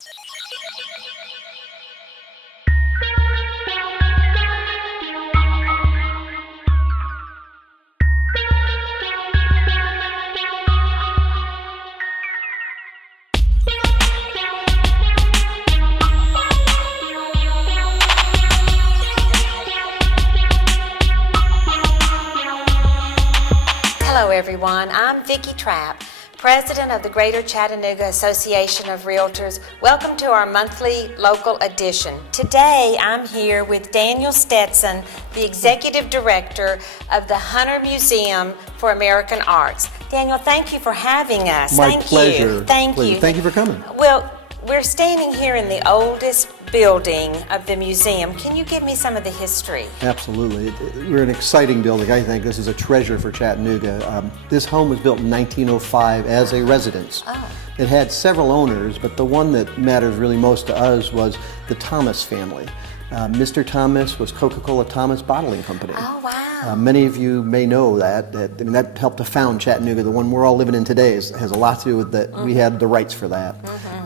Hello everyone, I'm Vicki Trapp, President of the Greater Chattanooga Association of Realtors. Welcome to our monthly local edition. Today I'm here with Daniel Stetson, the Executive Director of the Hunter Museum for American Arts. Daniel, thank you for having us. My pleasure. Thank you. Thank you for coming. Well, we're standing here in the oldest building of the museum. Can you give me some of the history? Absolutely. We're an exciting building. I think this is a treasure for Chattanooga. This home was built in 1905 as a residence. Oh. It had several owners, but the one that matters really most to us was the Thomas family. Mr. Thomas was Coca-Cola Thomas Bottling Company. Oh, wow. Many of you may know that. That helped to found Chattanooga. The one we're all living in today has a lot to do with that. We had the rights for that.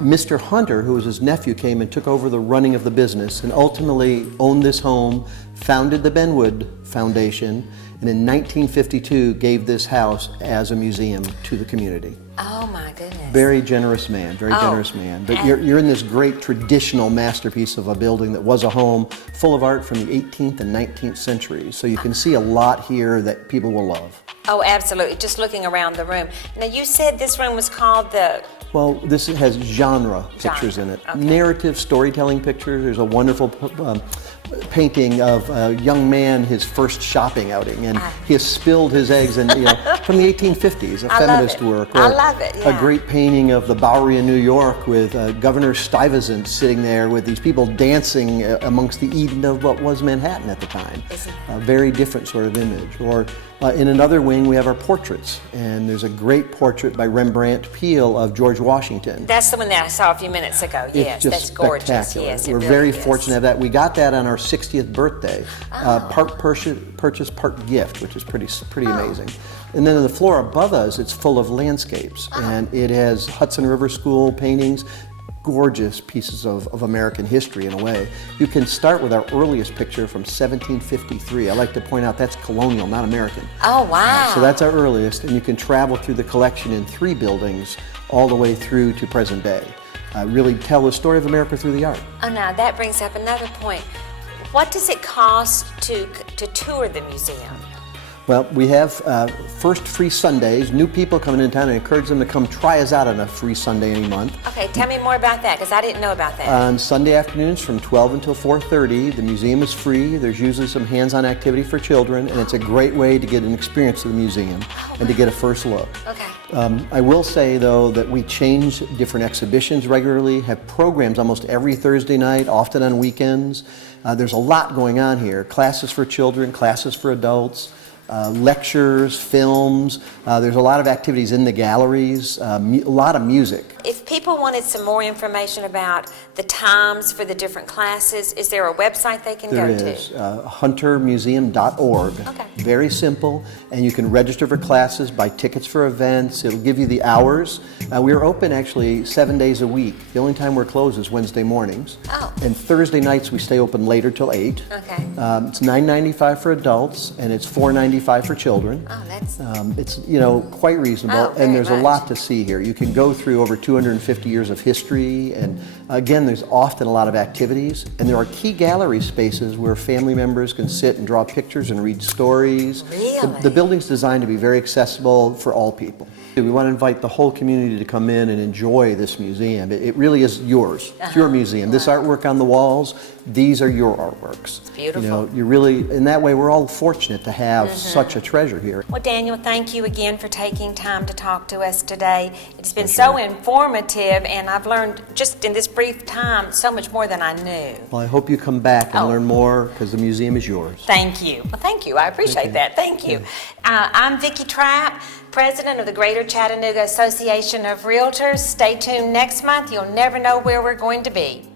Mr. Hunter, who was his nephew, came and took over the running of the business and ultimately owned this home, founded the Benwood Foundation, and in 1952 gave this house as a museum to the community. Oh my goodness. Very generous man, very generous man. But you're in this great traditional masterpiece of a building that was a home full of art from the 18th and 19th centuries. So you can see a lot here that people will love. Oh, absolutely. Just looking around the room. Now, you said this room was called the... Well, this has genre pictures in it. Okay. Narrative storytelling pictures. There's a wonderful painting of a young man, his first shopping outing, and he has spilled his eggs in, from the 1850s, a feminist work. I love it, yeah. A great painting of the Bowery in New York with Governor Stuyvesant sitting there with these people dancing amongst the Eden of what was Manhattan at the time. A very different sort of image. Or in another wing, we have our portraits, and there's a great portrait by Rembrandt Peale of George Washington. That's the one that I saw a few minutes ago. Yes, it's that's gorgeous. Spectacular. Yes, We're really very is. fortunate to have that. We got that on our 60th birthday. Part purchase, part gift, which is pretty amazing. And then on the floor above us, it's full of landscapes, and it has Hudson River School paintings. Gorgeous pieces of American history in a way. You can start with our earliest picture from 1753. I like to point out that's colonial, not American. Oh, wow. So that's our earliest, and you can travel through the collection in 3 buildings all the way through to present day. Really tell the story of America through the art. Oh, now that brings up another point. What does it cost to tour the museum? Well, we have first free Sundays. New people coming into town, and encourage them to come try us out on a free Sunday any month. Okay, tell me more about that, because I didn't know about that. On Sunday afternoons from 12 until 4:30, the museum is free. There's usually some hands-on activity for children, and it's a great way to get an experience of the museum and to get a first look. Okay. I will say, though, that we change different exhibitions regularly, have programs almost every Thursday night, often on weekends. There's a lot going on here. Classes for children, classes for adults. Lectures, films, there's a lot of activities in the galleries, a lot of music. If people wanted some more information about the times for the different classes, is there a website they can go to? There is, huntermuseum.org. Okay. Very simple, and you can register for classes, buy tickets for events. It'll give you the hours. We're open actually 7 days a week. The only time we're closed is Wednesday mornings. Oh. And Thursday nights we stay open later till 8. Okay. It's $9.95 for adults, and it's $4.95 for children. Oh, that's... It's quite reasonable, Oh, very and there's a much. lot to see here. You can go through over 250 years of history, and again, there's often a lot of activities, and there are key gallery spaces where family members can sit and draw pictures and read stories. Really? The building's designed to be very accessible for all people. We want to invite the whole community to come in and enjoy this museum. It really is yours. It's your museum. This artwork on the walls, these are your artworks. It's beautiful. You really, in that way, we're all fortunate to have such a treasure here. Well, Daniel, thank you again for taking time to talk to us today. It's been so informative, and I've learned just in this brief time so much more than I knew. Well, I hope you come back and learn more, because the museum is yours. Thank you. Well, thank you. I appreciate that. Thank you. I'm Vicki Trapp, President of the Greater Chattanooga Association of Realtors. Stay tuned next month. You'll never know where we're going to be.